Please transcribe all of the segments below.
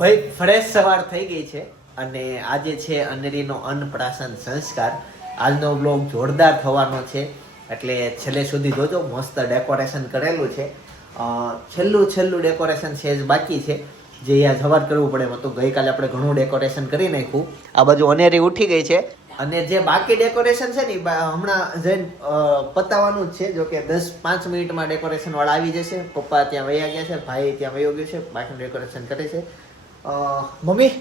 ભાઈ ફ્રેશ સવાર થઈ ગઈ છે અને આજે છે અનેરીનો અન્નપ્રાશન સંસ્કાર. આજનો બ્લોગ જોરદાર થવાનો છે એટલે છેલ્લે સુધી જોજો. મસ્ત ડેકોરેશન કરેલું છે. છેલ્લું ડેકોરેશન છે જ બાકી છે જે અહીંયા સવાર કરવું પડે એમ હતું. ગઈકાલે આપણે ઘણું ડેકોરેશન કરી નાખ્યું. આ બાજુ અનેરી ઉઠી ગઈ છે અને જે બાકી ડેકોરેશન છે ને હમણાં જઈને પતાવવાનું જ છે. જો કે 10-5 મિનિટમાં ડેકોરેશન વાળા આવી જશે. પપ્પા ત્યાં વયા ગયા છે, ભાઈ ત્યાં વયો ગયો છે, બાકીનું ડેકોરેશન કરે છે. મમ્મી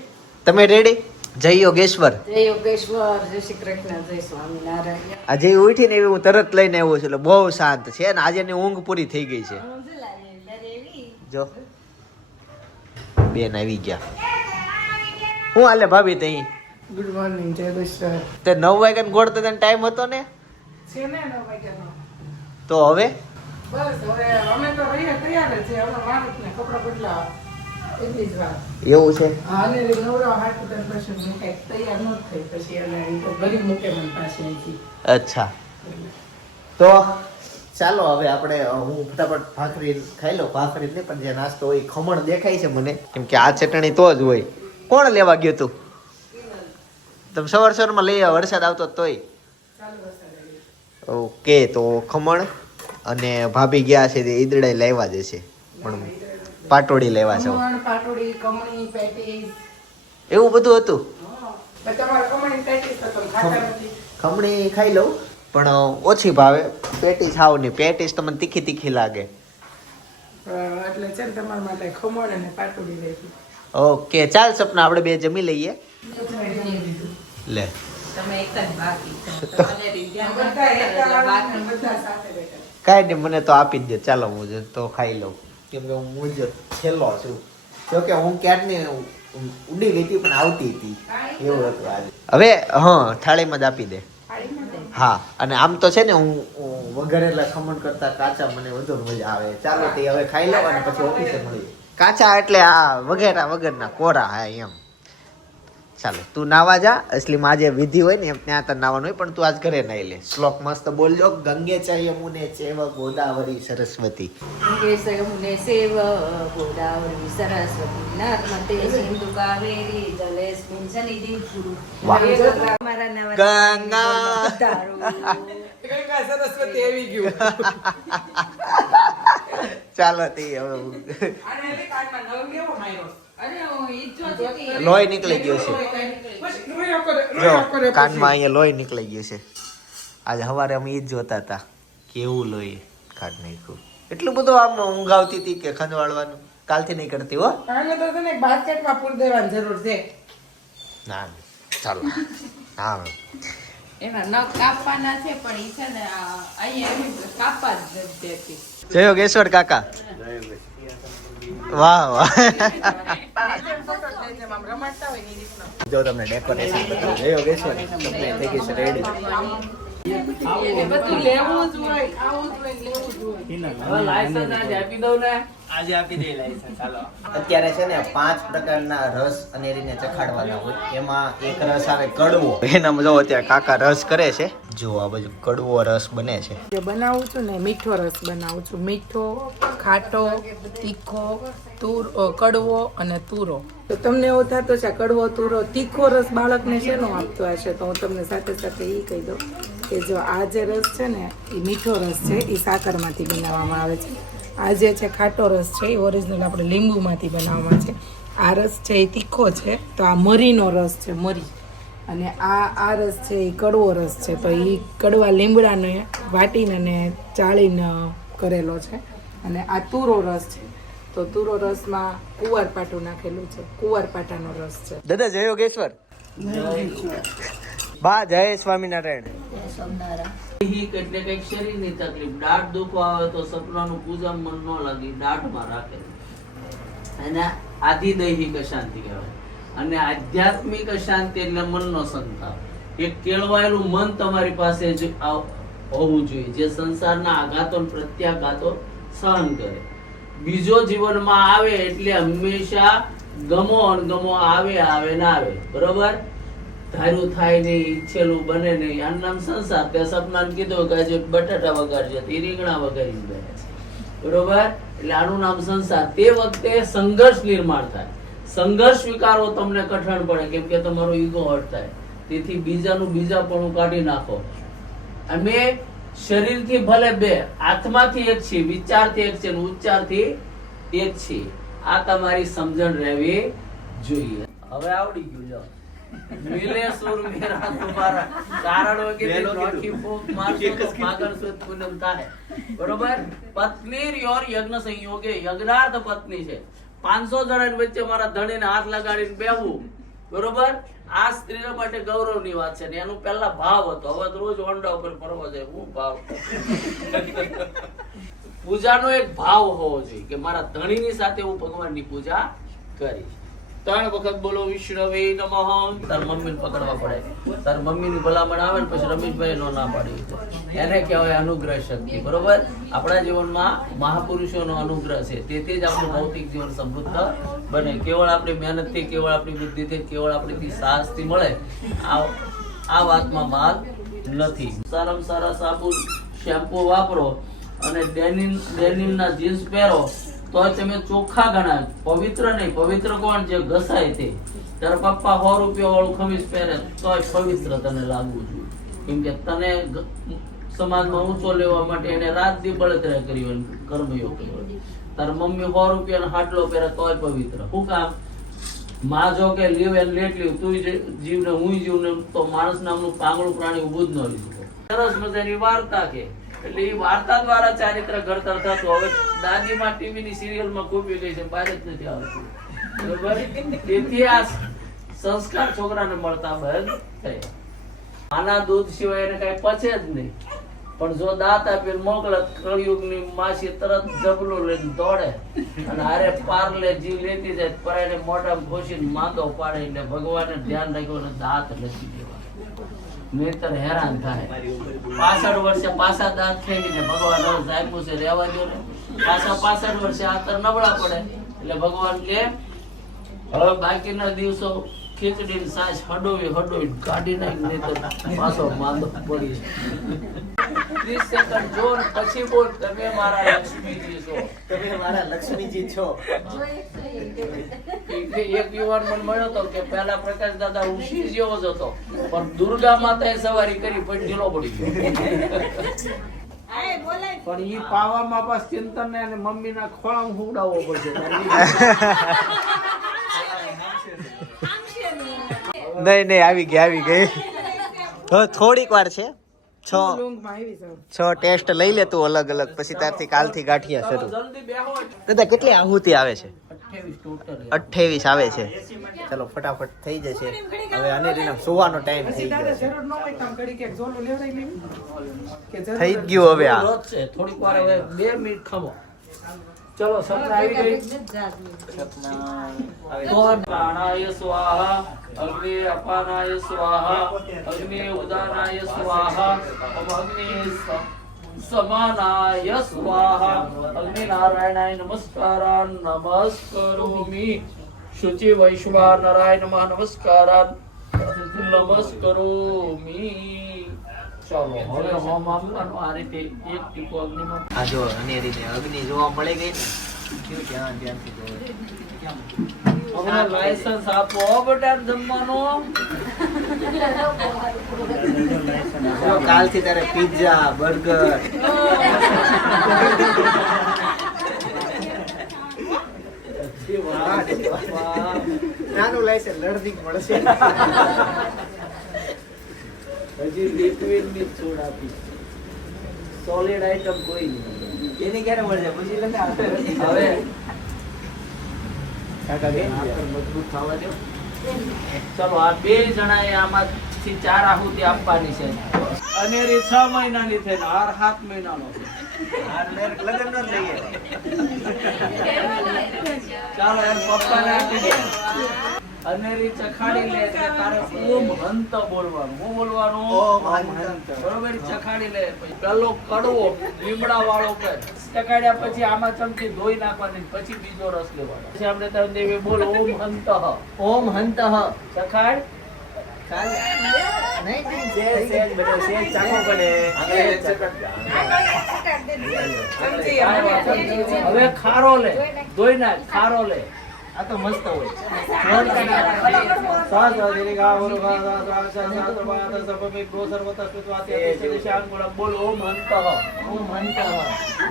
તમે રેડી? જય યોગેશ્વર. જય યોગેશ્વર, જય શ્રી કૃષ્ણ, જય સ્વામિનારાયણ. આજે ઉઠી ને એવી હું તરત લઈને આવ્યો છું એટલે બહુ શાંત છે અને આજે એની ઊંઘ પૂરી થઈ ગઈ છે. જો બેન આવી ગયા. હું હાલે ભાભી તઈ? ગુડ મોર્નિંગ, જય યોગેશ્વર. તે 9 વાગ્યાનો ગોળતો તને ટાઈમ હતો ને? છે ને 9 વાગ્યાનો. તો હવે બસ હવે અમે તો રહ્યા તૈયાર જ છે. અમે માણસને કપડાં બદલાવા એટલી જ વાત. એવું છે? હા, અને નવરા હાથ ઉતાર પછી મેં કંઈક તૈયાર ન થઈ પછી અને એ તો ગરીબ મૂકે મને પાસે અહીંથી. અચ્છા, તો ચાલો હવે આપણે હું ફટાફટ ભાખરી ખાઈ લઉં. ભાખરી નહીં પણ જે નાસ્તો હોય ખમણ દેખાય છે મને, કેમ કે આ ચટણી તો જ હોય. કોણ લેવા ગયું તું? તમે સવારમાં લઈ આવ, વરસાદ આવતો તોય. ઓકે, તો ખમણ અને ભાભી ગયા છે તે ઈદડા લેવા જશે પણ પાટોડી લેવા છે. પાટોડી, કમણી, પેટીસ એવું બધું હતું. તમારે કમણી પેટીસ તો તમે ખાતા નથી. ખમણી ખાઈ લઉં પણ ઓછી ભાવે. પેટીસ ખાવ નહીં, પેટીસ તો મને તીખી લાગે. એટલે છે ને તમારા માટે ખમણ અને પાટોડી લઈ. ઓકે ચાલ સપના, આપણે બે જમી લઈએ. લે તમે એક જ બાકી છો. બધા સાથે બેઠા. કાંઈ નહીં, મને તો આપી જ દે. ચાલો હું તો ખાઈ લઉં કેમ કે હું જ છેલ્લો છું. જો કે હું ક્યારની ઉડી ગઈ હતી પણ આવતી હતી એવું હતું આજે. હવે હા, થાળીમાં જ આપી દે. હા, અને આમ તો છે ને હું વઘારેલા ખમણ કરતા કાચા મને વધુ મજા આવે. ચાલો તે હવે ખાઈ લઉં અને પછી ઓફિસે મળીએ. કાચા એટલે આ વઘેરા વગરના કોરા. હા એમ. ચાલો તું નાવા જા. અસલીમાં આજે વિધિ હોય ને એમ ત્યાં તને નાવાનું હોય પણ તું આજ ઘરે નાઈ લે. શ્લોક મસ્ત બોલજો. ગંગે ચ યમુને ચૈવ ગોદાવરી સરસ્વતી. ગંગે ચ યમુને ચૈવ ગોદાવરી સરસ્વતી નર્મદે સિંધુ કાવેરી જલેસ્મિન સન્નિધિં કુરુ. વાહ. મારા નવા ગંગા ગંગા સરસ્વતી આવી ગયું. ચાલો તે હવે આને લે કાનમાં નવ કેવો માર્યો. અરે હું ઈજ્જત હતી. લોહી નીકળી ગયું છે. જો કાનમાં અહીંયા લોહી નીકળી ગયું છે. આજે સવારે અમે ઈ જ જોતા હતા કેવું લોહી કાઢ નાખ્યું. એટલું બધું આમ ઊંઘ આવતી હતી કે ખંજવાળવાનું. કાલથી નહીં કરતી હો. આને તો તને બાસ્કેટમાં પૂર દેવાની જરૂર છે. ના ચાલો. હા એના નખ કાપવાના છે પણ ઈ છે ને અહીંયા કાપવા જ દેતી. જય યોગેશ્વર કાકા. વાહ વાહ. જો તમને ડેકોરેશન બતાવું. જય યોગેશ્વર તમને થઈ ગઈ છે રેડી. બધું લેવું જ હોય, ખાવું જ હોય, લેવું જ હોય. હવે લાયસન્સ આજે આપી દઉં ને. આજે આપી દે લાયસન્સ. ચાલો અત્યારે છે ને 5 પ્રકારના રસ અનેરીને ચખાડવાના હોય. એમાં એક રસ આવે કડવો. એનામાં જો અત્યારે કાકા રસ કરે છે. જો આ બાજુ કડવો રસ બને છે. જે બનાવું છું ને મીઠો રસ બનાવું છું. મીઠો, ખાટો, તીખો, કડવો અને તુરો. તો તમને એવું થતો છે કડવો, તુરો, તીખો રસ બાળકને શેનો આપતો હશે તો હું તમને સાથે સાથે એ કહી દઉં કે જો આ જે રસ છે ને એ મીઠો રસ છે, એ સાકરમાંથી બનાવવામાં આવે છે. આ જે છે ખાટો રસ છે એ ઓરિજિનલ આપણે લીંબુમાંથી બનાવવામાં છે. આ રસ છે એ તીખો છે તો આ મરીનો રસ છે, મરી. અને આ રસ છે એ કડવો રસ છે તો એ કડવા લીમડાને વાટીને અને ચાળીને કરેલો છે. અને આ તુરો રસ છે તો તુરો રસમાં કુંવરપાઠું નાખેલું છે. કુંવરપાઠાનો રસ છે. દાદા જય યોગેશ્વર. બા જય સ્વામિનારાયણ. એટલે કઈક શરીરની તકલીફ, દાઢ દુખવા આવે તો સપનાનું પૂજા મન ન લાગી દાઢમાં રાખે. અને આધિદૈહિક અશાંતિ કહેવાય. અને આધ્યાત્મિક અશાંતિ એટલે મનનો સંતાપ. એક કેળવાયેલું મન તમારી પાસે જ હોવું જોઈએ જે સંસારના આઘાતો પ્રત્યાઘાતો સહન કરે. બીજો જીવનમાં આવે એટલે હંમેશા ગમો અણગમો આવે ના આવે. બરોબર? ધાર્યું થાય નહીં, ઈચ્છેલું બને નહીં. આનું નામ સંસાર. તે સપનાને કીધું કે આજે બટાટા વગાડશે, તે રીંગણા વગાડી બેઠા છે. બરોબર? એટલે આનું નામ સંસાર. તે વખતે સંઘર્ષ નિર્માણ થાય. સંઘર્ષ સ્વીકારો તમને કઠણ પડે, કેમ કે તમારો ઈગો હર્ટ થાય. તેથી બીજાનું બીજાપણું કાઢી નાખો. અમે શરીરથી ભલે બે, આત્માથી એક છીએ, વિચારથી એક છે, ઉચ્ચારથી એક છીએ. આ તમારી સમજણ રહેવી જોઈએ. હવે આવડી ગયું. લો મિલે સુર મેરા તમારા કારણ વગેરે નોખી ફૂંક મારશો તો ફાગણ સુદ પૂનમ થાય. બરોબર? પત્ની યોર યજ્ઞ સંયોગે, યજ્ઞાર્થ પત્ની છે. 500 જણા વચ્ચે મારા ધણીને હાથ લગાડીને બેહવું. બરોબર? આ સ્ત્રીઓ માટે ગૌરવની વાત છે. એનો પહેલા ભાવ હતો, હવે તો રોજ હોન્ડા ઉપર ફરવા જાય. હું ભાવ પૂજાનો એક ભાવ હોવો જોઈએ કે મારા ધણીની સાથે હું ભગવાનની પૂજા કરીશ. 3 વખત બોલો વિષ્ણવે નમઃ. તાર મમ્મીને પકડવા પડે. તાર મમ્મીની ભલામણ આવે ને પછી રમેશભાઈ નો ના પાડી, એને કહેવાય અનુગ્રહ શક્તિ. બરોબર? આપણા જીવનમાં મહાપુરુષોનો અનુગ્રહ છે, તેથી જ આપણું ભૌતિક જીવન સમૃદ્ધ બને. કેવળ આપણી મહેનતથી, કેવળ આપણી બુદ્ધિથી, કેવળ આપણી સાહસથી મળે આ વાતમાં માલ નથી. સારામાં સારા સાબુ શેમ્પુ વાપરો અને ડેનિમના જીન્સ પહેરો તો તમે ચોખ્ખા ગણાય. પવિત્ર નહીં. પવિત્ર કોણ? જે ઘસાય તે. તારા પપ્પા 100 રૂપિયા વાળું ખમીસ પહેરે તોય પવિત્ર તને લાગવું જોઈએ, કેમ કે તને સમાજમાં ઊંચો લેવા માટે એને રાત દી બળતરા કરી હોય, કર્મયોગ કર્યો. તાર મમ્મી 100 રૂપિયાનો હાટલો પહેરે તોય પવિત્ર. શું કામ? માં જો કે લીવ એન્ડ લેટ લીવ, તું જીવને હું જીવને, તો માણસ નામનું પાંગળું પ્રાણી ઉભું જ ન લીધું. સરસ મજાની વાર્તા કે એટલે એ વાર્તા દ્વારા ચારિત્ર ઘડતર થતું. હવે દાદીમાં ટીવીની સિરિયલમાં ખૂબી ગઈ છે, બહાર જ નથી આવતું. બરોબર? તેથી આ સંસ્કાર છોકરાને મળતા બંધ થયા. આના દૂધ સિવાય એને કઈ પચે જ નહીં. પણ જો દાંત આપીને મોકલે, કળિયુગની માસી તરત જબલું લઈને દોડે અને હારે પાર્લે જી લેતી જાય, પરાઈને મોઢામાં ઘોસીને માંદો પાડે. એટલે ભગવાને ધ્યાન રાખ્યું અને દાંત લખી દેવા, નહીતર હેરાન થાય. 65 વર્ષે પાછા દાંત થઈ ગઈ ને ભગવાન હવે જાગ્યું છે, રહેવા દો ને. પાછા 65 વર્ષે આતર નબળા પડે એટલે ભગવાન કે હવે બાકીના દિવસો ખીચડી સાસ હડોવી કાઢી નાખી, નહીતર પાછો માંદો પડી. 30 સેકન્ડ જો ને પછી બોલ, તમે મારા લક્ષ્મીજી છો. તમે મારા લક્ષ્મીજી છો. એક યુવાન મને મળ્યો હતો કે પહેલા પ્રકાશ દાદા ઋષિ જેવો જ હતો, પણ દુર્ગા માતાએ સવારી કરી પણ ઢીલો પડી ગયો. પણ ઈ પાવામાં પાસ ચિંતન ને અને મમ્મીના ખોળામાં હુવડાવવો પડશે. નહીં આવી ગઈ. થોડીક વાર છે. 6 ટેસ્ટ લઈ લે તું અલગ અલગ, પછી તારથી કાલથી ગાંઠિયા શરૂ. જલ્દી બેહો. દાદા કેટલી આહુતિ આવે છે? 28 ટોટલ. 28 આવે છે. ચલો ફટાફટ થઈ જશે. હવે અનેરીના સુવાનો ટાઈમ થઈ ગયો છે. થઈ ગયું હવે. આ રોજ છે, થોડીક વાર હવે 2 મિનિટ ખમો. ચલો સપના આવી ગઈ. પ્રાણાય સ્વાહા, અગ્નિ અપાનાય સ્વાહા, અગ્નિ ઉદાનાય સ્વાહા, અગ્નિ સમાનાય સ્વાહા, અગ્નિ નારાયણાય નમસ્કારાન નમસ્કરોમિ. શુચિ વૈશ્વાનરાય નમઃ નમસ્કારાન નમસ્કરોમિ. ચલો હવે હોમ આપવાનું આ રીતે એક ટીપો અગ્નિમાં. આ જો અનેરીને અગ્નિ જોવા મળી ગઈ ને, કેવું ધ્યાનથી જોવે. હવે લાયસન્સ આપો બેટા જમવાનું. કાલથી તારે પિઝા, બર્ગર. નાનું લાયસન્સ લડધી મળશે. હજી લિક્વિડ ની છોડ આપી, સોલિડ આઈટમ કોઈ નહીં. એની ક્યારે મળશે? પૂછી લે. હવે કાકા કે મજબૂત થવા દો. ચલો આ 2 જણાએ આમાંથી 4 આહુતિ આપવાની છે. અનેરી 6 મહિનાની થઈને હાર 7 મહિનાનો છે. લગ્ન ન લઈએ. ચાલો એમ પપ્પાને આપી દે. અનેરી ચખાડી લે એટલે તારે ઓમ હંત બોલવાનું. હું બોલવાનું ઓમ હંત. બરોબર? ચખાડી લે. પછી પેલો કડવો લીમડા વાળો કર. ચખાડ્યા પછી આમાં ચમચી ધોઈ નાખવાની, પછી બીજો રસ લેવાનો. પછી આપણે તમે દેવી બોલ ઓમ હંત. ઓમ હંત. ચખાડ. હવે ખારો લે, ધોઈ નાખ. ખારો લે. આ તો મસ્ત હોય. બોલ ઓમ અંતઃ. ઓમ અંતઃ.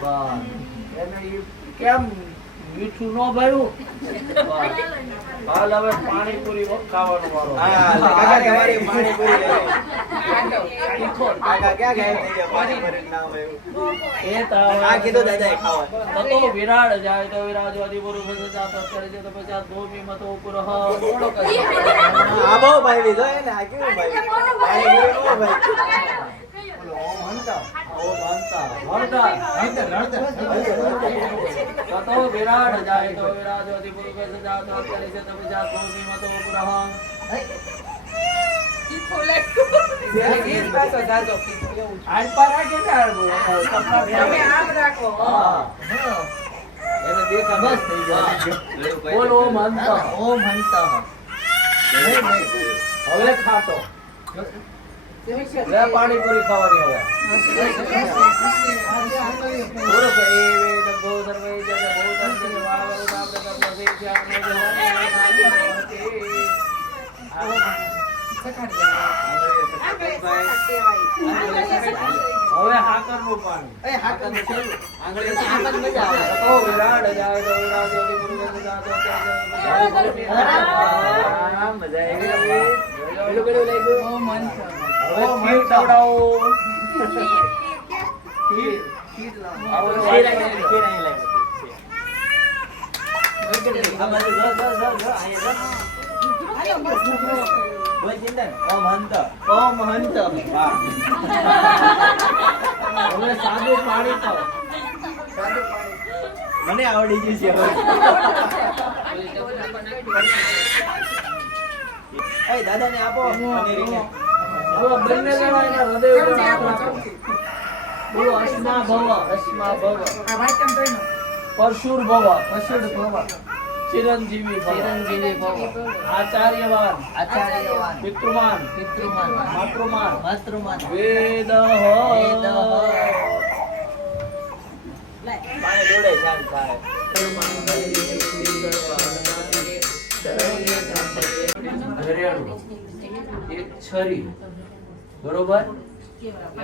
બસ. એને ઈ કેમ મીઠું ન ભર્યું? હાલ હવે પાણીપુરી ખાવાનું વારો. હા, કાકા તમારી પાણીપુરી લેવી. તીખો. કાકા ક્યાં ગાયબ થઈ ગયા? પાણીપુરીનું નામ આવ્યું. એ તાવ. આ કીધું દાદાએ ખાવા. તતો વિરાડ જાય તો વિરાજવાદી પુરુષ જાત કરે છે તો પછી આ ભૂમિમાં તો પુરઃ મોડો કરે. આ બહુ ભાઈ જો એને આ કેવું ભાઈ પાણીપુરી બહુ ભાઈ. ઓમ અંતઃ. ઓમ અંતઃ. હળદર. તતો વિરાડ જાય તો વિરાજવાદી પુરુષ જાત કરે છે તો પછી આ ભૂમિમાં તો પુરઃ. આડપા રાખે ને તમે આમ રાખો. હા. એને દેખા બસ થઈ જાય. બોલ ઓમ અંતઃ. ઓમ અંતઃ. હવે ખાતો. લે પાણીપુરી ખાવાની હવે. બોલો કે એ વેદ ગો સર્વે જન ભૂતં જન વાવ નામ તમ વિદ્યાને હવે હાકરનું પાણી. એ હાકરનું છેલ્લું. આંગળી હાકર મજા આવે. ઓ વિરાડ જાય તો વિરાજોથી પુરુષ જાતો આ મજા આવી. પેલું પેલું લાગ્યું. ઓમ અંતઃ. હવે ખીર ખવડાવો. ખીર આવો ખીર અહીં લાગ્યું. આ બાજુ જો અહીંયા જો. બોલ ચિંતન. ઓમ અંતઃ. ઓમ અંતઃ. હા. હવે સાદું પાણી પાવ. મને આવડી ગયું છે હવે. એ દાદાને આપો. અનેરીને. હવે બંને જણા એના હૃદય ઉપર હાથ રાખો. બોલો અસ્મા ભવ, અસ્મા ભવ, આ વાક્યમ થઈને. પરશુર ભવ, વસુડ ભવ. ચિરંજીવી ભવ, ચિરંજીવી ભવ. આચાર્યવાન, આચાર્યવાન. પિતૃમાન, પિતૃમાન. માતૃમાન, માતૃમાન. વેદઃ. મારે જોડે શાંત થાય. ઘરેણું, એક છરી, બરોબર,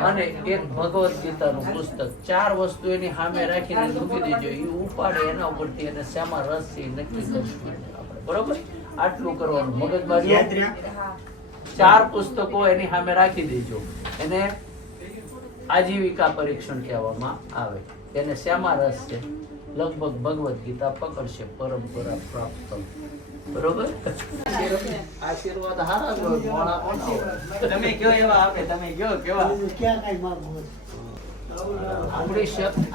અને એક ભગવદ ગીતાનું પુસ્તક, ચાર વસ્તુ એની સામે રાખીને મૂકી દેજો. એ ઉપાડે એના ઉપરથી એને શેમાં રસ છે એ નક્કી કરશું આપણે, બરોબર. આટલું કરવાનું મગજમાં યાદ જો. રહ્યું? ચાર પુસ્તકો એની સામે રાખી દેજો. એને આજીવિકા પરીક્ષણ કહેવામાં આવે. એને શેમાં રસ છે? લગભગ ભગવદ ગીતા પકડશે, પરંપરા પ્રાપ્ત. બરોબર. આશીર્વાદ હારા જ હોય, મોણા કોના હોય? તમે કયો એવા આપે. તમે કયો કેવા.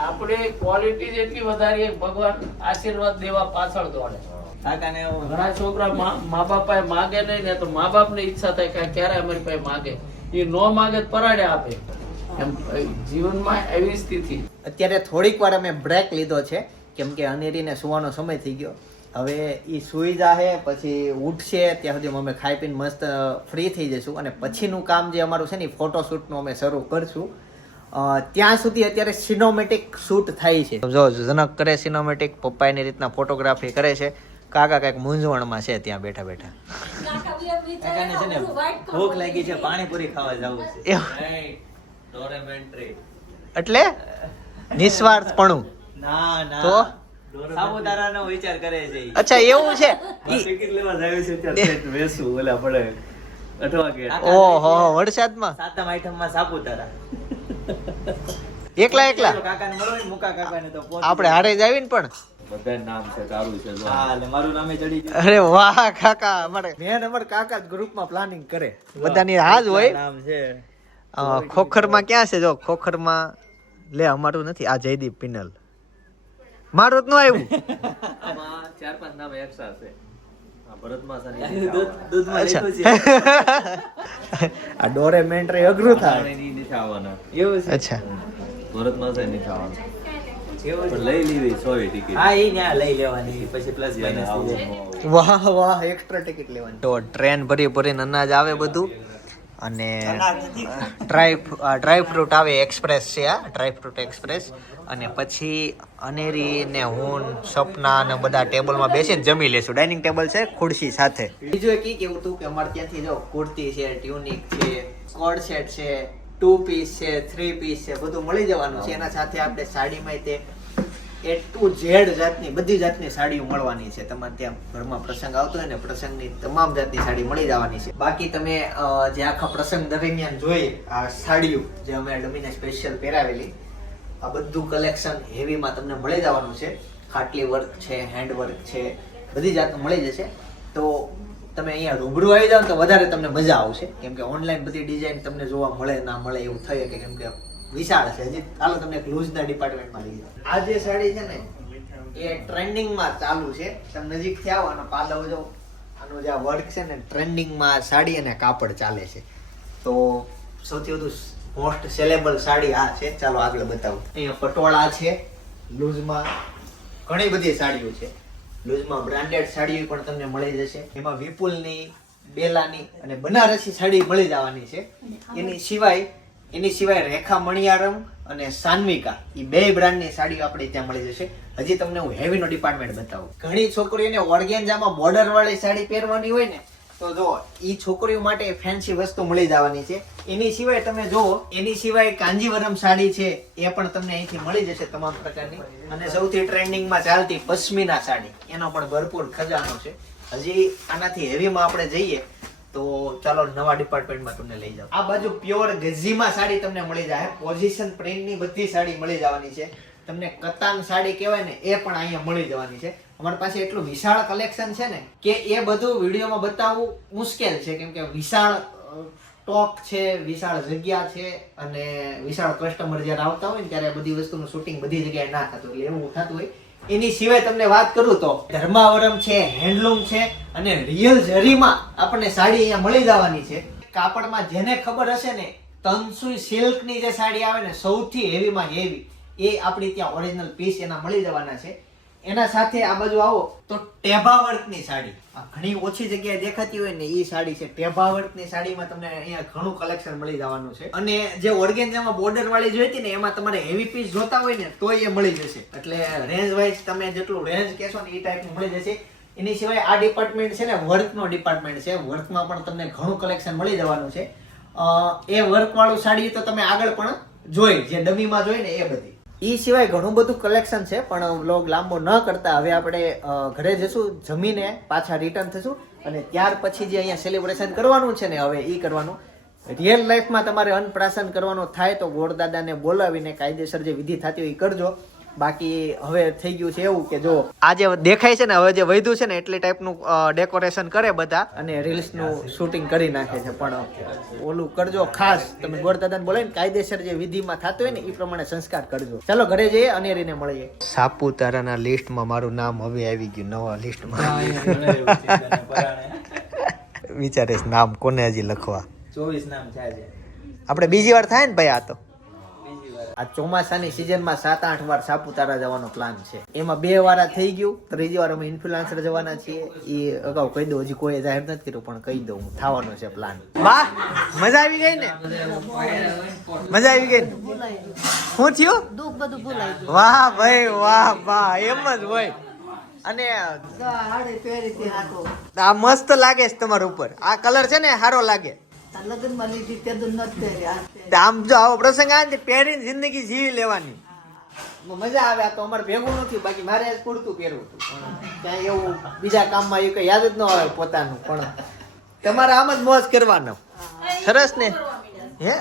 આપણે ક્વોલિટી જેટલી વધારીએ, ભગવાન આશીર્વાદ દેવા પાછળ દોડે. કાકાને એવું. ઘણા છોકરા મા બાપ પાસે માગે નહીં ને, તો મા બાપ ની ઈચ્છા થાય કે ક્યારે અમારી પાસે માગે. એ નો માગે તો પરાડે આપે. એમ જીવનમાં એવી સ્થિતિ. અત્યારે થોડીક વાર અમે બ્રેક લીધો છે, કેમ કે અનેરીને સુવાનો સમય થઈ ગયો. હવે એ સુઈ જાહે, પછી ઉઠશે, ત્યાં સુધી અમે ખાઈ પીને મસ્ત ફ્રી થઈ જઈશું. અને પછીનું કામ જે અમારું છે ને, ફોટોશૂટનું અમે શરૂ કરશું. ત્યાં સુધી અત્યારે સિનેમેટિક શૂટ થાય છે. જો જનક કરે સિનેમેટિક, પપ્પા એની રીતના ફોટોગ્રાફી કરે છે. કાકા કઈક મૂંઝવણમાં છે ત્યાં બેઠા બેઠા. કાકાને છે ને ભૂખ લાગી છે, પાણીપુરી ખાવા જવું છે. એટલે નિસ્વાર્થપણું. ના ના તો સાપુતારાનો વિચાર કરે છે. અચ્છા એવું છે. ટિકિટ લેવા જાય છે ત્યાં વેસુ ઓલા પડે અઠવા કે. ઓહો વરસાદમાં સાતમ આઈટમમાં સાપુતારા. એકલા એકલા કાકાને મળો ને, મુકા કાકાને તો આપણે હારે જ આવીને પણ બધા નામ છે તારું છે. હા, એટલે મારું નામે ચડી ગયું. અરે વાહ કાકા, અમારે મેન અમાર કાકા જ ગ્રુપમાં પ્લાનિંગ કરે. બધાની હાજ હોય. નામ છે ખોખરમાં ક્યાં છે? જો ખોખરમાં લે, અમારું નથી. આ જયદીપ પિનલ મારું જ ન આવ્યું. આમાં 4-5 નામ એક્સ્ટ્રા છે. આ ભરતમાસા દૂધમાં લીધું છે. આ ડોરે મેન્ટ્રી અઘરું થાય. ની નથી આવવાના. એવું છે. અચ્છા, ભરતમાસા નથી આવવાના. એવું પણ લઈ લેવી 100 ટિકિટ. હા, એ ન્યા લઈ લેવાની, પછી પ્લસ માઇનસ. વાહ વાહ, એક્સ્ટ્રા ટિકિટ લેવાની. તો ટ્રેન ભરી ભરીને અનાજ આવે બધું. અને ડ્રાય ફ્રૂટ આવે, એક્સપ્રેસ છે આ, ડ્રાય ફ્રૂટ એક્સપ્રેસ. અને પછી અનેરી ને હું સપના ને બધા ટેબલમાં બેસીને જમી લેશું. ડાઇનિંગ ટેબલ છે ખુરશી સાથે. બીજું એક કેવું હતું કે અમારે ત્યાંથી જો કુર્તી છે, ટ્યુનિક છે, કોડ સેટ છે, 2 પીસ છે, 3 પીસ છે, બધું મળી જવાનું છે. એના સાથે આપણે સાડીમાં તે A to Z જાતની બધી જાતની સાડીઓ મળવાની છે. તમારે ત્યાં ઘરમાં પ્રસંગ આવતો હોય ને પ્રસંગની તમામ જાતની સાડી મળી જવાની છે. બાકી તમે જે આખા પ્રસંગ દરમિયાન જોઈએ આ સાડીઓ જે અમે ડમીને સ્પેશિયલ પહેરાવેલી, આ બધું કલેક્શન હેવીમાં તમને મળી જવાનું છે. ખાટલી વર્ક છે, હેન્ડ વર્ક છે, બધી જાતનું મળી જશે. તો તમે અહીંયા રૂબરૂ આવી જાઓ તો વધારે તમને મજા આવશે, કેમ કે ઓનલાઈન બધી ડિઝાઇન તમને જોવા મળે ના મળે એવું થઈ શકે, કેમ કે વિશાળ છે. હજી ચાલો તમને એક લૂઝના ડિપાર્ટમેન્ટમાં લઈ જાઓ. આ જે સાડી છે ને એ ટ્રેન્ડિંગમાં ચાલુ છે. તમે નજીકથી આવો અને પાલવ જો આનું જે વર્ક છે ને ટ્રેન્ડિંગમાં સાડી અને કાપડ ચાલે છે. તો સૌથી વધુ મોસ્ટ સેલેબલ સાડી આ છે. ચાલો આગળ બતાવું. અહીંયા પટોળા છે લૂઝમાં, ઘણી બધી સાડીઓ છે લૂઝમાં. બ્રાન્ડેડ સાડીઓ પણ તમને મળી જશે. એમાં વિપુલની, બેલાની અને બનારસી સાડી મળી જવાની છે. એની સિવાય રેખા મણિયારમ અને સાન્વિકા એ બે બ્રાન્ડની સાડીઓ આપણે ત્યાં મળી જશે. હજી તમને હું હેવીનો ડિપાર્ટમેન્ટ બતાવું. ઘણી છોકરીઓને ઓર્ગેન્જામાં બોર્ડર વાળી સાડી પહેરવાની હોય ને, તો જો ઈ છોકરીઓ માટે ફેન્સી વસ્તુ મળી જવાની છે. એની સિવાય તમે જુઓ, એની સિવાય કાંજીવરમ સાડી છે એ પણ તમને અહીંથી મળી જશે તમામ પ્રકારની. અને સૌથી ટ્રેન્ડિંગમાં ચાલતી પશ્મિના સાડી, એનો પણ ભરપૂર ખજાનો છે. હજી આનાથી હેવીમાં આપણે જઈએ તો ચાલો નવા ડિપાર્ટમેન્ટમાં તમને લઈ જાવ. આ બાજુ પ્યોર ગઝીમાં સાડી તમને મળી જાય. પોઝિશન પ્રિન્ટની બધી સાડી મળી જવાની છે. તમને કતાન સાડી કહેવાય ને એ પણ અહીંયા મળી જવાની છે. અમારી પાસે એટલું વિશાળ કલેક્શન છે ને કે એ બધું વિડીયોમાં બતાવવું મુશ્કેલ છે, કેમ કે વિશાળ સ્ટોક છે, વિશાળ જગ્યા છે અને વિશાળ કસ્ટમર જ્યારે આવતા હોય ને ત્યારે બધી વસ્તુનું શૂટિંગ બધી જગ્યાએ ના થતું, એટલે એવું થતું હોય. એની સિવાય તમને વાત કરું તો ધર્માવરમ છે, હેન્ડલૂમ છે અને રિયલ જરીમાં આપણને સાડી અહીંયા મળી જવાની છે. કાપડમાં જેને ખબર હશે ને, તનસુઈ સિલ્કની જે સાડી આવે ને સૌથી હેવીમાં હેવી, એ આપણી ત્યાં ઓરિજિનલ પીસ એના મળી જવાના છે. એના સાથે આ બાજુ આવો તો ટેભા વર્કની સાડી, આ ઘણી ઓછી જગ્યાએ દેખાતી હોય ને એ સાડી છે. ટેભા વર્કની સાડીમાં તમને અહીંયા ઘણું કલેક્શન મળી જવાનું છે. અને જે ઓર્ગેન્જામાં બોર્ડર વાળી જોઈતી ને એમાં તમારે હેવી પીસ જોતા હોય ને તો એ મળી જશે. એટલે રેન્જ વાઇઝ તમે જેટલું રેન્જ કહેશો ને એ ટાઈપનું મળી જશે. એની સિવાય આ ડિપાર્ટમેન્ટ છે ને વર્કનો ડિપાર્ટમેન્ટ છે. વર્કમાં પણ તમને ઘણું કલેક્શન મળી જવાનું છે. એ વર્ક વાળું સાડી તો તમે આગળ પણ જોઈ, જે ડમીમાં જોઈ ને એ બધી. એ સિવાય ઘણું બધું કલેક્શન છે, પણ વ્લોગ લાંબો ન કરતા હવે આપણે ઘરે જશું, જમીને પાછા રિટર્ન થશું અને ત્યાર પછી જે અહીંયા સેલિબ્રેશન કરવાનું છે ને હવે એ કરવાનું. રિયલ લાઈફમાં તમારે અન્નપ્રાશન કરવાનું થાય તો ગોળદાદાને બોલાવીને કાયદેસર જે વિધિ થતી હોય એ કરજો. બાકી હવે થઈ ગયું છે એવું કે જો આ જે દેખાય છે ને હવે જે વધ્યું છે ને એટલે ટાઈપનું ડેકોરેશન કરે બધા અને રીલ્સનું શૂટિંગ કરી નાખે છે. પણ ઓલું કરજો ખાસ, તમે ગોળદાદાને બોલાવીને કાયદેસર જે વિધિમાં થતું હોય ને એ પ્રમાણે સંસ્કાર કરજો. ચાલો ઘરે જઈએ, અનેરીને મળીએ. સાપુતારાના લિસ્ટમાં મારું નામ હવે આવી ગયું, નવા લિસ્ટમાં. વિચારીશ નામ કોને હજી લખવા. 24 નામ થાય છે. આપણે બીજી વાર થાય ને ભાઈ, આ તો આ ચોમાસાની સિઝનમાં 7-8 વાર સાપુતારા જવાનો પ્લાન છે. એમાં 2 વાર થઈ ગયું, ત્રીજી વાર અમે ઇન્ફ્લુએન્સર જવાના છીએ. એ અગાઉ કહી દઉં, હજી કોઈ જાહેર નથી કર્યું પણ કહી દઉં, થવાનો છે પ્લાન. વાહ, મજા આવી ગઈ ને? મજા આવી ગઈ ને? શું થયું? દુઃખ બધું ભૂલાઈ ગયું. વાહ ભાઈ વાહ વાહ, એમ જ હોય. અને હાડે પહેરીથી હાટો. આ મસ્ત લાગે છે તમારા ઉપર, આ કલર છે ને સારો લાગે. લગ્નમાં લીધી તે તો નથી પહેર્યા. આમ જો આવો પ્રસંગ આવે ને પહેરીને જિંદગી જીવી લેવાની, મજા આવે. આ તો અમારે ભેગું નથી, બાકી મારે જ પૂરતું પહેરવું હતું, પણ ક્યાંય એવું બીજા કામમાં એ કઈ યાદ જ ન આવે પોતાનું. પણ તમારે આમ જ મોજ કરવાનો. સરસ ને? હે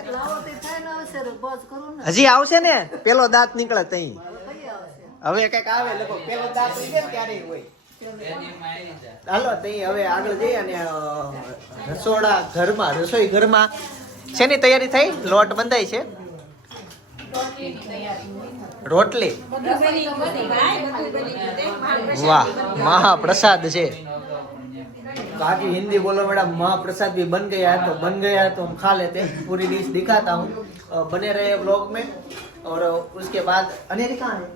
હજી આવશે ને પેલો દાંત નીકળે તઈ, હવે કઈક આવે લગભગ પેલો દાંત નીકળે ને ત્યારે હોય. હાલો તઈ હવે આગળ જઈએ અને રસોડા ઘરમાં, રસોઈ ઘરમાં શેની તૈયારી થઈ? લોટ બંધાય છે, રોટલી. વાહ, મહાપ્રસાદ છે. बाकी हिंदी बोलो मैडम, महाप्रसाद भी बन गया है, तो बन गया है तो हम खा लेते हैं. पूरी डिश दिखाता हूँ, बने रहे ब्लॉग में. और उसके बाद अनेरी कहाँ है?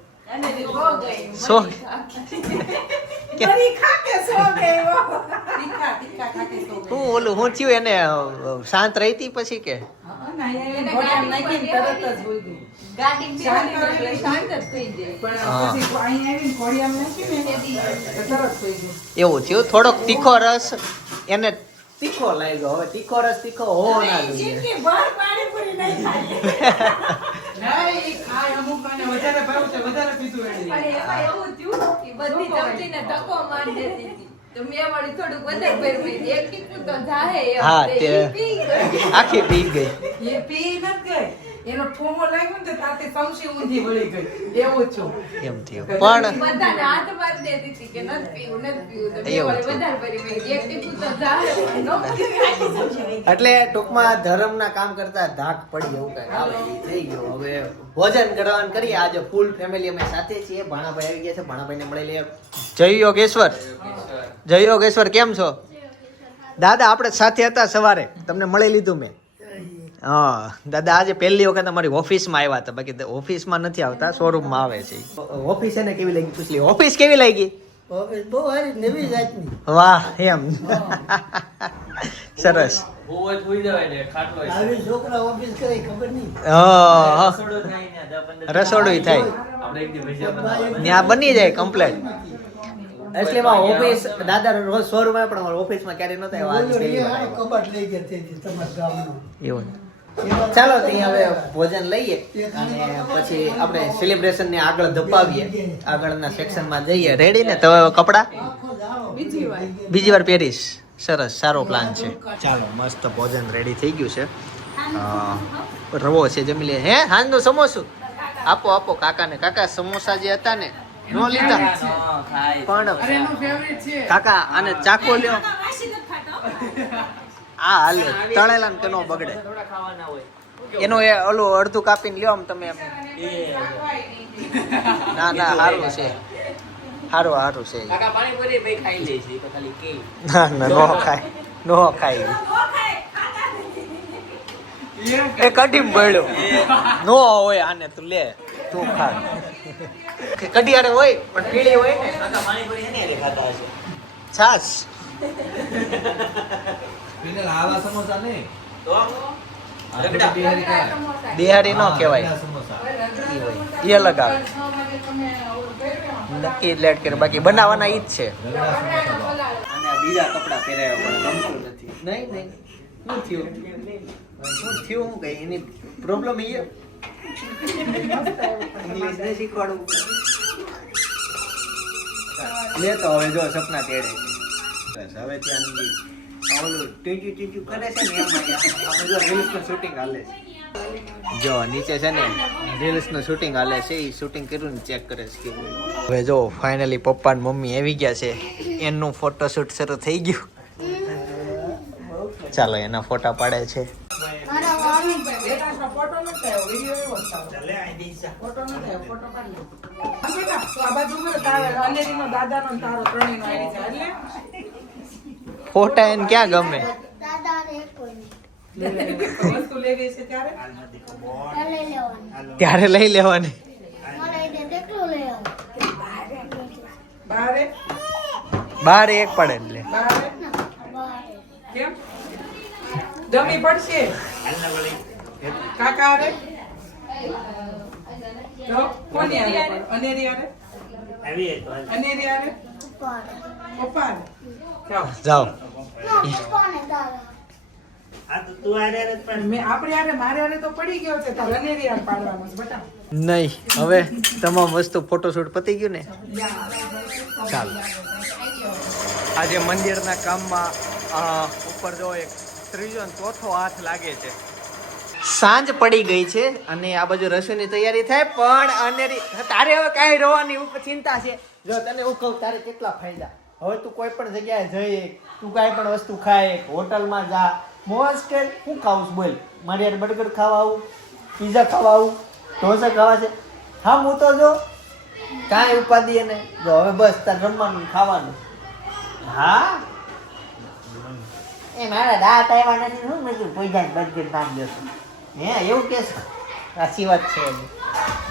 सो હું ઓલું હું થયું એને શાંત રહી હતી પછી કે તરત જ શાંત એટલે શાંત જ થઈ જાય. પણ પછી અહીંયા આવીને ઘોડિયામાં નાખીને તો તરત થઈ જાય. એવું થયું. થોડોક તીખો રસ એને તીખો લાગ્યો. હવે તીખો રસ તીખો હોવો ના જોઈએ. ના, એ ખાય અમુક અને વધારે ભાવ છે, વધારે પીધું એની. પણ એમાં એવું થયું કે બધી ચમચીને ધક્કો મારી દેતી હતી. તો મેં વળી થોડુંક વધારે ભર્યું. એક ટીપું તો જાહે એમ. હા, તો તે ઈ પી ગઈ. આખી પી ગઈ. એ પી નથી ગઈ. એનો ઠોમો લાગ્યો ને તો તાતે સમસી ઊંધી વળી ગઈ. એવું છું. એમ થયું. પણ બધાને હાથ મારી દેતી હતી કે નથી પીવું, નથી પીવું. તો મેં એવું વળી થયું. વધારે ભરી. મેં કીધું, એક ટીપું તો જાહે. ન પીવું. એટલે ટૂંકમાં ધર્મના કામ કરતા ધાક પડી એવું કઈ આવે ઈ થઈ ગયું. હવે ભોજન કરવાનું કરીએ. આજે ફૂલ ફેમિલી અમે સાથે છીએ. ભાણાભાઈ આવી ગયા છે. ભાણાભાઈને મળી લઈએ. જય યોગેશ્વર. જય યોગેશ્વર, કેમ છો દાદા? આપણે સાથે હતા સવારે, તમને મળી લીધું મેં. હા દાદા, આજે પહેલી વખત અમારી ઓફિસમાં આવ્યા હતા. બાકી ઓફિસમાં નથી આવતા, શોરૂમમાં આવે છે. ઓફિસ એને કેવી લાગી પૂછ લી. ઓફિસ કેવી લાગી? બહુ સારી નવી જાતની. વાહ, એમ સરસ. બહુ જ હોઈ જવાય ને ખાટલો હોય. આવી છોકરા ઓફિસ કરે ખબર નહીં. હા, રસોડું થાય ને 10-15 રસોડું થાય આપણે એક દી ભજીયા બનાવવાના. ત્યાં બની જાય કમ્પ્લેટ. એટલે ઓફિસ દાદા રોજ શોરૂમ આવે, પણ અમારા ઓફિસમાં ક્યારે નહોતા આવ્યા. આજ પહેલી વાર આવ્યા. કબાટ લઈ ગયા તે તમારા ગામનું. એવું. ચાલો તો અહીંયા હવે ભોજન લઈએ અને પછી આપણે સેલિબ્રેશન ને આગળ ધપાવીએ. આગળના સેક્શનમાં જઈએ. રેડી ને? તો કપડા બીજી વાર બીજી વાર પહેરીશ. સરસ, સારો પ્લાન છે. ચાલો, મસ્ત ભોજન રેડી થઈ ગયું છે. રવો છે, જમી લે. હે, હાંજનું સમોસું આપો આપો કાકાને. કાકા સમોસા જે હતા ને નો લીધા, ન ખાય. પણ અરે એનું ફેવરેટ છે. કાકા આને ચાકો લ્યો. આ હાલે તળેલા ને કે નો બગડે. થોડા ખાવાના હોય. એનું એ ઓલું અડધું કાપીને લ્યો આમ તમે. ના ના, સારું છે, સારું સારું છે. કાકા પાણીપુરી ભાઈ ખાઈ લે છે. તો ખાલી કે ના ના, નો ખાય, નો ખાય. એ કઢી મળ્યો નો હોય. આને તું લે, તું ખા. કઢી આરે હોય પણ પીળી હોય ને. કાકા પાણીપુરી એની હારે ખાતા હશે. છાસ પીનલ આવા સમોસા નહીં. તો રગડા બિહારી ખાય. બિહારી નો કહેવાય. રગડા સમોસા. એ અલગ આવે. નક્કી લેટ કરે. બાકી બનાવવાના ઈ જ છે. રગડા સમોસા ભાવ. અને આ બીજા કપડા પહેરાવ્યા પણ ગમતું નથી. નહીં નહીં, શું થયું? શું થયું? હું કઈ એની પ્રોબ્લેમ એ ઇંગ્લિશ નહીં શીખવાડવું. લે તો હવે જો સપના તેડે છે. બસ હવે ત્યાં ઓલું ટીંચું ટીંચું કરે છે ને એમાં આપણે જો રીલ્સનું શૂટિંગ હાલે છે. જો નીચે છે ને રીલ્સનું શૂટિંગ હાલે છે. એ શૂટિંગ કર્યું ને ચેક કરે છે કેવું. હવે જો ફાઇનલી પપ્પા ને મમ્મી આવી ગયા છે. એનું ફોટોશૂટ શરૂ થઈ ગયું. ચાલો એના ફોટા પાડે છે. ફોટો નથી આવ્યો, વિડીયો એવો જ સારો. ફોટો નથી આવ્યો, ફોટો પાડી લો. હા બેટા, તો આ બાજુ ઉભો રહે. તારે અનેરીનો, દાદાનો ને તારો ત્રણેયનો આવી જાય. એટલે ફોટા એને ક્યાં ગમે? વસ્તુ લેવી છે ત્યારે ત્યારે લઈ લેવાની. બારે બાર એક પડે એટલે બારે કેમ જમી પડશે કાકા રે તો કોની આરે પણ? અનેરી આરે અનેરી આરે પપ્પા આરે જાઓ. મેં આપણે આરે મારે આરે તો પડી ગયો છે તારે અનેરી આરે પાડવાનો છે બટા. નહીં, હવે તમામ વસ્તુ ફોટોશૂટ પતી ગયું ને. ચાલો આજે મંદિરના કામમાં ઉપર જો એક ત્રીજો ને ચોથો હાથ લાગે છે. સાંજ પડી ગઈ છે અને આ બાજુ રસોઈની તૈયારી થાય. પણ અનેરી તારે હવે કાંઈ રોવાની ચિંતા છે. જો તને હું કહું, તારે કેટલા ફાયદા. હવે તું કોઈ પણ જગ્યાએ જઈ, તું કાંઈ પણ વસ્તુ ખાય, હોટલમાં જા, મોજ કર. શું ખાવું છે બોલ? મારે યાર બર્ગર ખાવા આવું, પીઝા ખાવા આવું, ઢોસા ખાવા છે. હા, હું તો જો કાંઈ ઉપાધિ એને. જો હવે બસ તાર રમવાનું ખાવાનું. હા, એ મારા દાંત આવ્યા નથી. શું મેં કીધું પૈસા બર્ગર નાખી દેશું. હે, એવું કે છે? સાચી વાત છે.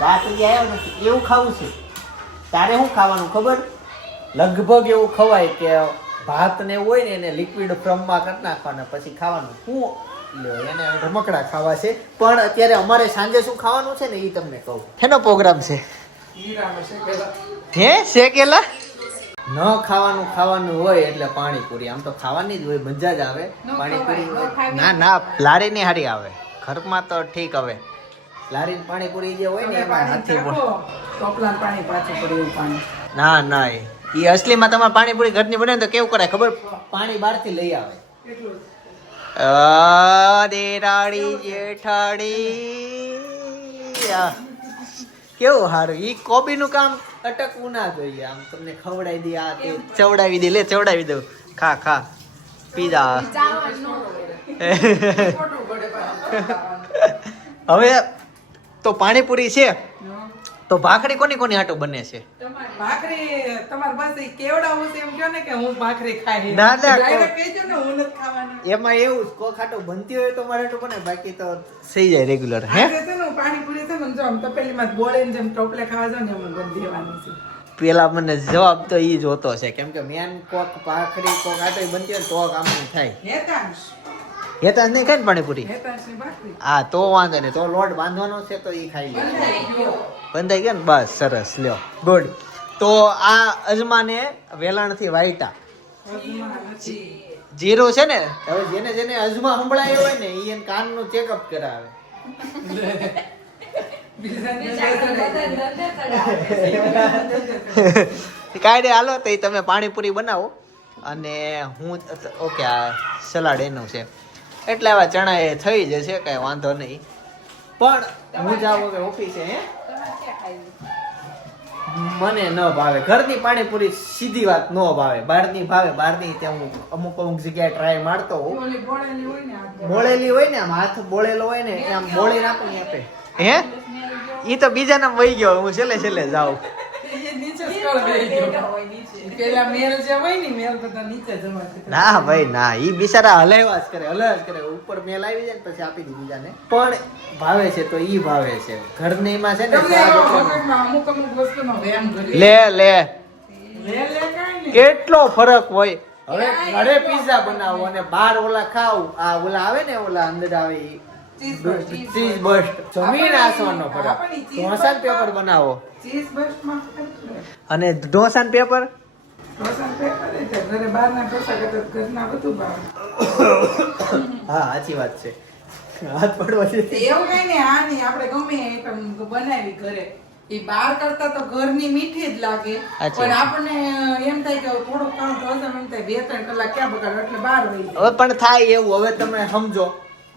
દાંત હજી આવ્યો નથી. એવું ખાવું છે. તારે શું ખાવાનું ખબર? લગભગ એવું ખવાય કે ભાત ને એવું હોય ને એને લિક્વિડ ફ્રમમાં કરી નાખવાના પછી ખાવાનું. હું લ્યો એને રમકડા ખાવા છે પણ અત્યારે અમારે સાંજે શું ખાવાનું છે ને એ તમને કહું શેનો પ્રોગ્રામ છે હે શેકેલા ન ખાવાનું હોય એટલે પાણીપુરી આમ તો ખાવાની જ હોય મજા જ આવે પાણીપુરી ના ના લારી ની હારી આવે ઘરમાં તો ઠીક હવે લારી પાણીપુરી જે હોય ને એમાં હાથી ટોપલા પાણી પાછું પડ્યું પાણી ના ના એ અસલીમાં તમારે પાણીપુરી ઘરની બને ને તો કેવું કરાય ખબર પાણી બહારથી લઈ આવે દેરાડી જેઠાડી કેવું સારું ઈ કોબી નું કામ અટકવું ના જોઈએ આમ તમને ખવડાવી દે આ તે ચવડાવી દે લે ચવડાવી દઉં ખા ખા પીઝા હવે તો પાણીપુરી છે તો ભાખરી કોની કોની હાટું બને છે ભાખરી તમારી પાસે કેવડાવું છે એમ કહો ને કે હું ભાખરી ખાઈ ના, ના, ડાયરેક્ટ કહેજો ને હું નથી ખાવાની એમાં એવું જ કોક હાટું બનતી હોય તો મારે હાટું બને બાકી તો થઈ જાય રેગ્યુલર હે આજે છે ને હું પાણીપુરી છે ને જો આમ તપેલીમાં બોળીને જેમ ટોપલે ખાવા જાવ ને એમ બંધ દેવાની છે પેલા મને જવાબ તો ઈ જ હોતો છે કેમ કે મેન કોક ભાખરી કોક હાટું બનતી હોય ને તો કામનું થાય હેતાંશ હેતા નહીં ખાય ને પાણીપુરી હેતાંશની ભાખરી હા તો વાંધો નહીં તો લોટ બાંધવાનો છે તો ઈ ખાઈ લે બંધાઈ ગયો ને બસ સરસ લ્યો ગુડ તો આ અજમાને વેલણથી વાઈટા જીરો છે ને હવે જેને જેને અજમા સંભળાયો હોય ને ઈ એને કાનનું ચેકઅપ કરાવે કાંઈ નહીં હાલો તો ઈ તમે પાણીપુરી બનાવો અને હું ઓકે આ સલાડ એનું છે એટલે આવા ચણા એ થઈ જશે કાંઈ વાંધો નહીં પણ હું જાવ કે ઓફિસે હે મને ન ભાવે ઘરની પાણીપુરી સીધી વાત ન ભાવે બહારની ભાવે બહારની ત્યાં હું અમુક જગ્યાએ ટ્રાય મારતો હોઉં ઓલી બોળેલી હોય ને આ બોળેલી હોય ને આમ હાથ બોળેલો હોય ને આમ બોળી નાખું આપે હે ઈ તો બીજા નામ વહી ગયો હું છેલ્લે જાઉં એ નીચે સ્કળ ગઈ ગયો પેલા મેલ જે હોય ને મેલ બધા નીચે જમા થાય ના ભાઈ ના ઈ બિચારા હલાવ્યા જ કરે ઉપર મેલ આવી જાય ને પછી આપી દી બીજાને પણ ભાવે છે તો ઈ ભાવે છે ઘરની માં છે ને તમને મગજમાં અમુક વસ્તુનો વ્યાયામ કરી લે લે કાંઈ નહીં. કેટલો ફરક હોય હવે ઘરે પિઝા બનાવો અને બહાર ઓલા ખાવ આ ઓલા આવે ને ઓલા અંદર આવે ચીઝ બસ્ટ જમીન આસમાનનો ફરક ઢોસા પેપર બનાવો ચીઝ બસ્ટમાં ખાય. અને ઢોસા પેપર ઢોસાનું પેપર એ છે. ઘરે બહારના ઢોસા કરતા ઘરના વધુ ભાવે. હા સાચી વાત છે હાથ પડવા છે તે એવું કઈ નહીં આ નહીં આપણે ગમે એ પણ બનાવી ઘરે એ બહાર કરતા તો ઘરની મીઠી જ લાગે અચ્છા. પણ આપણને એમ થાય કે થોડુંક કામ ઢોસા એમ થાય 2-3 કલાક ક્યાં બગાડો એટલે બહાર વહી જાય. હવે પણ થાય એવું હવે તમે સમજો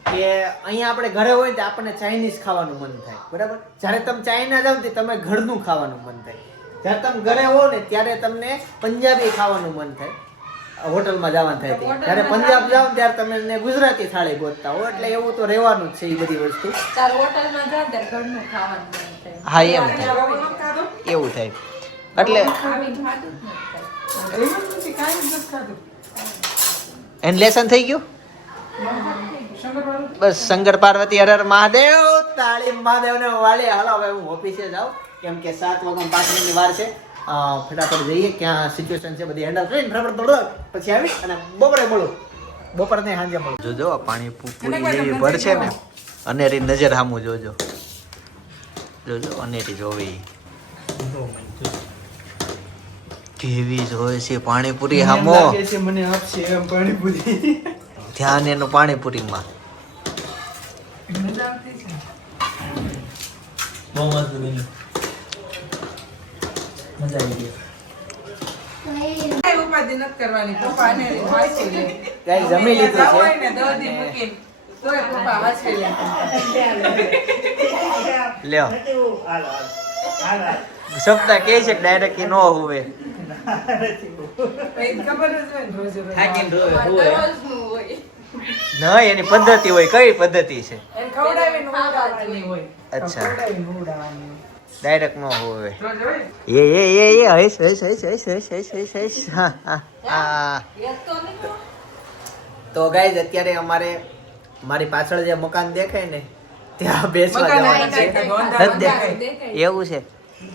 કે અહીંયા આપણે ઘરે હોય ને તો આપણને ચાઇનીઝ ખાવાનું મન થાય બરાબર જ્યારે તમે ચાઇના જાવ ને તમે ઘરનું ખાવાનું મન થાય જ્યારે તમે ઘરે હો ને ત્યારે તમને પંજાબી ખાવાનું મન થાય હોટલમાં જવાનું થાય તે. જ્યારે પંજાબ જાવ ને ત્યારે તમને ગુજરાતી થાળી ગોતતા હો એટલે એવું તો રહેવાનું જ છે એ બધી વસ્તુ તાર હોટલમાં જાવ ત્યારે ઘરનું ખાવાનું મન થાય. હા એમ થાય રવો નથી ખાધો? એવું થાય એટલે આવી ખાધું જ નથી કાંઈ. એવું નથી, કાંઈ જ નથી ખાધું. એન લેસન થઈ ગયું શંકરવાળું? બસ શંકર પાર્વતી હર હર મહાદેવ તાળી મહાદેવ ને વાળી હાલો હવે હું ઓફિસે જાઉં કેમ કે 7 વાગ્યા 5 મિનિટની વાર છે ફટાફટ જઈએ ક્યાં સિચ્યુએશન છે બધી હેન્ડલ કરીને ફટાફટ દોડો પછી આવીશ અને બપોરે મળું બપોર ને સાંજે મળું જોજો આ પાણી પૂરી જેવી ભર છે ને અનેરી નજર સામું જોજો જોજો અનેરી જોવી કેવી જોવે છે પાણીપુરી સામો મને આપશે એમ પાણીપુરી ધ્યાન એનું પાણીપુરીમાં મજા આવતી છે. બહુ મસ્ત બન્યું મજા આવી ગઈ કાંઈ ઉપાધિ નથી કરવાની. પપ્પા આને વાંચી લે. કાંઈ જમી લીધું છે. તાવ હોય ને 10 દી મૂકીને, તોય પપ્પા વાંચી લે. લ્યો સપ્તાહ કહે છે ડાયરેક્ટ નો હોવે પછી ખબર જ હોય ને રોજ રોજ. દરરોજનું હોય. નહીં એની પદ્ધતિ હોય કઈ પદ્ધતિ છે એને ખવડાવીને ઉડાવવાની હોય. અચ્છા. ખવડાવીને ઉડાવવાની હોય. ડાયરેક્ટ નો હોવે રોજ હોય. એ હૈસ હૈસ હૈસ હૈસ હૈસ હૈસ હૈસ હૈસ હા હા એ તો નહીં. તો ગાઈઝ અત્યારે અમારે મારી પાછળ જે મકાન દેખાય ને ત્યાં બેસવા મકાન જવાનું છે દેખાય, નથી દેખાય. દેખાય. એવું છે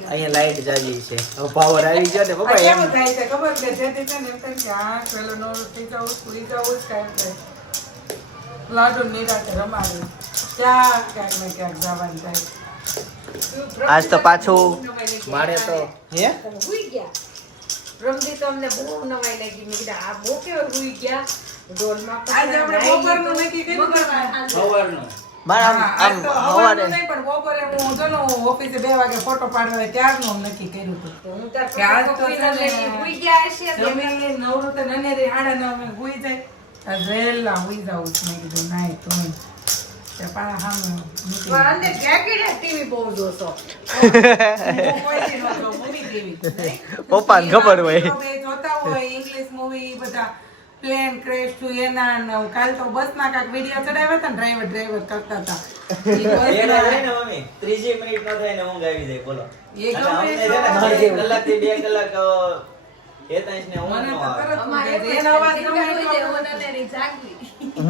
અહીંયા લાઈટ જાગી છે હવે પાવર આવી ગયો ને આ પપ્પા એમ કેવું થાય છે ખબર છે જેથી છે ને એમ થાય કે આ પેલો નો થઈ જાવ સુઈ જાવ જ કાંઈ થાય. લાડુ નિરાતે રમાડે ક્યાંક ક્યાંક ને ક્યાંક જવાનું થાય. આજ તો પાછું મારે તો હે તમે હુઈ ગયા રમદી તો અમને બહુ નવાઈ લાગી મેં કીધું આ બહુ કેવો હુઈ ગયા ઢોલમાં આજે આપણે બપોરનું નક્કી કર્યું ને? સવારનો મારા હા, આમ આજ તો સવારે સવારનું નહીં, પણ બપોરે હું જો ને ઓફિસે 2 વાગે ફોટો પાડવા હોય ત્યારનું નક્કી કર્યું હતું. હું તાર કે આજ તો પપ્પા છે ને હુઈ ગયા હશે તો જમીને નવરું તો નનેરી 9:30 હુઈ જાય. આ વહેલા હુઈ જાઉં છું. મેં કીધું નાય તો નહીં. તે પાછા સામે મૂકી પણ અંદર જાગીને ટીવી બહુ જોશો હું કોઈ દી નહોતો, movie TV. પપ્પાને ખબર હોય. તો બે જોતા હોય ઇંગ્લિશ મૂવી બધા પ્લેન ક્રેશ થયું એના ને કાલ તો બસના કાંઈક વિડીયો ચડાવ્યા હતા ને ડ્રાઈવર કરતા હતા. ઈ એના બસના- છે ને મમ્મી 30 મિનિટ નો થાય ને ઊંઘ આવી જાય બોલો એ અને ગમે અમને એટલો છે ને વાગે. 1 કલાક થી 2 કલાક હેતાંશ ને ઊંઘ મને નો તો આવે તરત અમારે ઊંઘ આવે. એનો અવાજ ગમે એટલો હું આવે. નનેરી જાગવી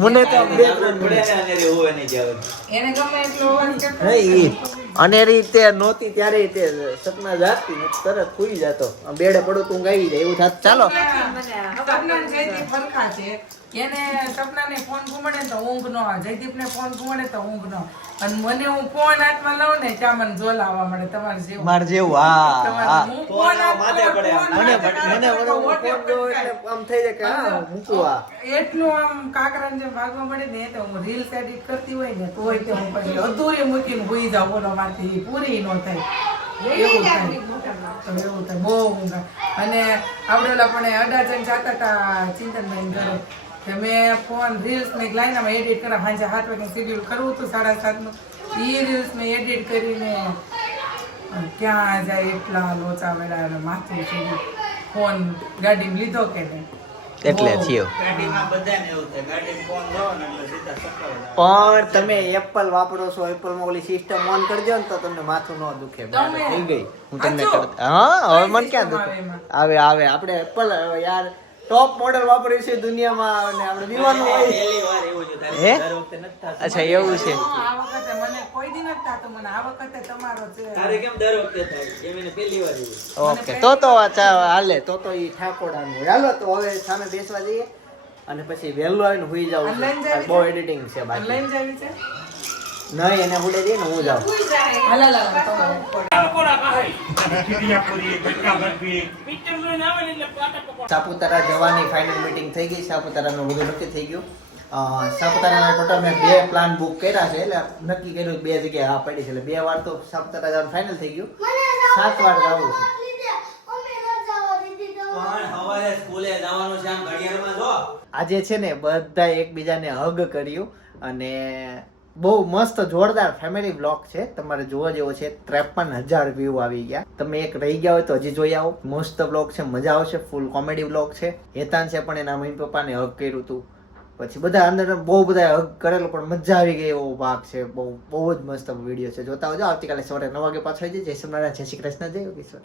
મને તો અને બે જાગવું પડે ને અને હોવે નહીં જાવ એને ગમે એટલો અવાજ કરતો નહીં અને રીતે નહોતી ત્યારે તે સપના જાગતી ને તરત ખુઈ જતો આમ બેડે પડો તો ઊંઘ આવી જાય એવું થાત ચાલો સપનાને જયદીપ ફરકા છે. એને સપનાને ફોન ઘુમાડે ને તો ઊંઘ ન આવે. જયદીપને ફોન ઘુમાડે તો ઊંઘ ન આવે. અને મને હું ફોન હાથમાં લઉં ને ત્યાં મને જોલ આવવા મળે તમારે જેવું. માર જેવું હા હા હું ફોન ફોન માથે પડે. ફોન મને માથે મને કાઢો ફોન તો જો એટલે આમ થઈ જાય કે હા મૂકું આ એટલું આમ કાકરાને જેમ ભાગવા મળે ને તો હું રીલ્સ એડિટ કરતી હોય ને તોય તે હું પછી અધૂરી મૂકીને હુઈ જાઉં બોલો મારથી પૂરી ન થાય એવું થાય તો એવું થાય બહુ ઊંઘ આવે. અને આપણે ઓલા પણ અડાજણ જાતા હતા ચિંતનભાઈ ઘરે કે મેં ફોન રીલ્સ મેં લાઈનામાં એડિટ કરા સાંજે 7 વાગે શેડ્યુલ કરવું હતું 7:30 નું એ રીલ્સ મેં એડિટ કરીને ક્યાં જાય એટલા લોચા વેડા અને માથું ચડી ફોન ગાડીમાં લીધો કે નહીં એટલે બહુ. થયો ગાડીમાં બધાને એવું થાય ગાડીમાં ફોન દો ને એટલે સીધા સફર પણ તમે એપલ વાપરો છો એપલમાં ઓલી સિસ્ટમ ઓન કરી દો ને તો તમને માથું ન દુખે મારે તમે? થઈ ગઈ હું તમને સાચું? કરતા હા હવે મને કઈ ક્યાં system દુખે આવે એમાં? આવે આવે આપણે એપલ યાર ટોપ મોડેલ વાપરીએ છીએ દુનિયામાં અને આપણે વિવાનું હોય પહેલી વાર એવું છે તારે હે? દર વખતે નથી થતું અચ્છા એવું છે આ વખતે મને કોઈ દી નથી થતું. મને આ વખતે તમારો છે તારે કેમ દર વખતે થાય એમ એને પહેલી વાર એવું ઓકે તો અચ્છા હાલે તો ઈ ઠાકોડાનું હોય. હાલો તો હવે સામે બેસવા જઈએ અને પછી વહેલું આવીને હુઈ જાવ Online જાવી બહુ છે? એડિટિંગ છે બાકી ઓનલાઈન જાવી છે નહીં એને ઉડે દે ને હું જાઉં હુઈ જાય હાલા લાવો તમારે. સાપુતારા જવાની ફાઇનલ મીટિંગ થઈ ગઈ સાપુતારાનું બધું નક્કી થઈ ગયું સાપુતારાના ટોટલ મેં 2 પ્લાન બુક કર્યા છે એટલે નક્કી કર્યું 2 જગ્યાએ હા પડી છે એટલે 2 વાર તો સાપુતારા જવાનું ફાઇનલ થઈ ગયું 7 વાર જવું છે પણ સવારે સ્કૂલે જવાનું છે આમ ઘડિયાળમાં જો આજે છે ને બધા એકબીજાને હગ કર્યું અને બહુ મસ્ત જોરદાર ફેમિલી બ્લોગ છે તમારે જોવા જેવો છે 53,000 વ્યૂ આવી ગયા તમે એક રહી ગયા હોય તો હજી જોઈ આવો મસ્ત બ્લોગ છે મજા આવશે ફૂલ કોમેડી બ્લોગ છે હેતાંશે પણ એના મમ્મી પપ્પાને હગ કર્યું હતું પછી બધા અંદર બહુ બધા હગ કરેલો પણ મજા આવી ગઈ એવો ભાગ છે બહુ બહુ જ મસ્ત વિડીયો છે જોતા આવજો આવતીકાલે સવારે 9 વાગે પાછો આવી જય સોમનારાયણ જય શ્રી કૃષ્ણ જય યોગેશ્વર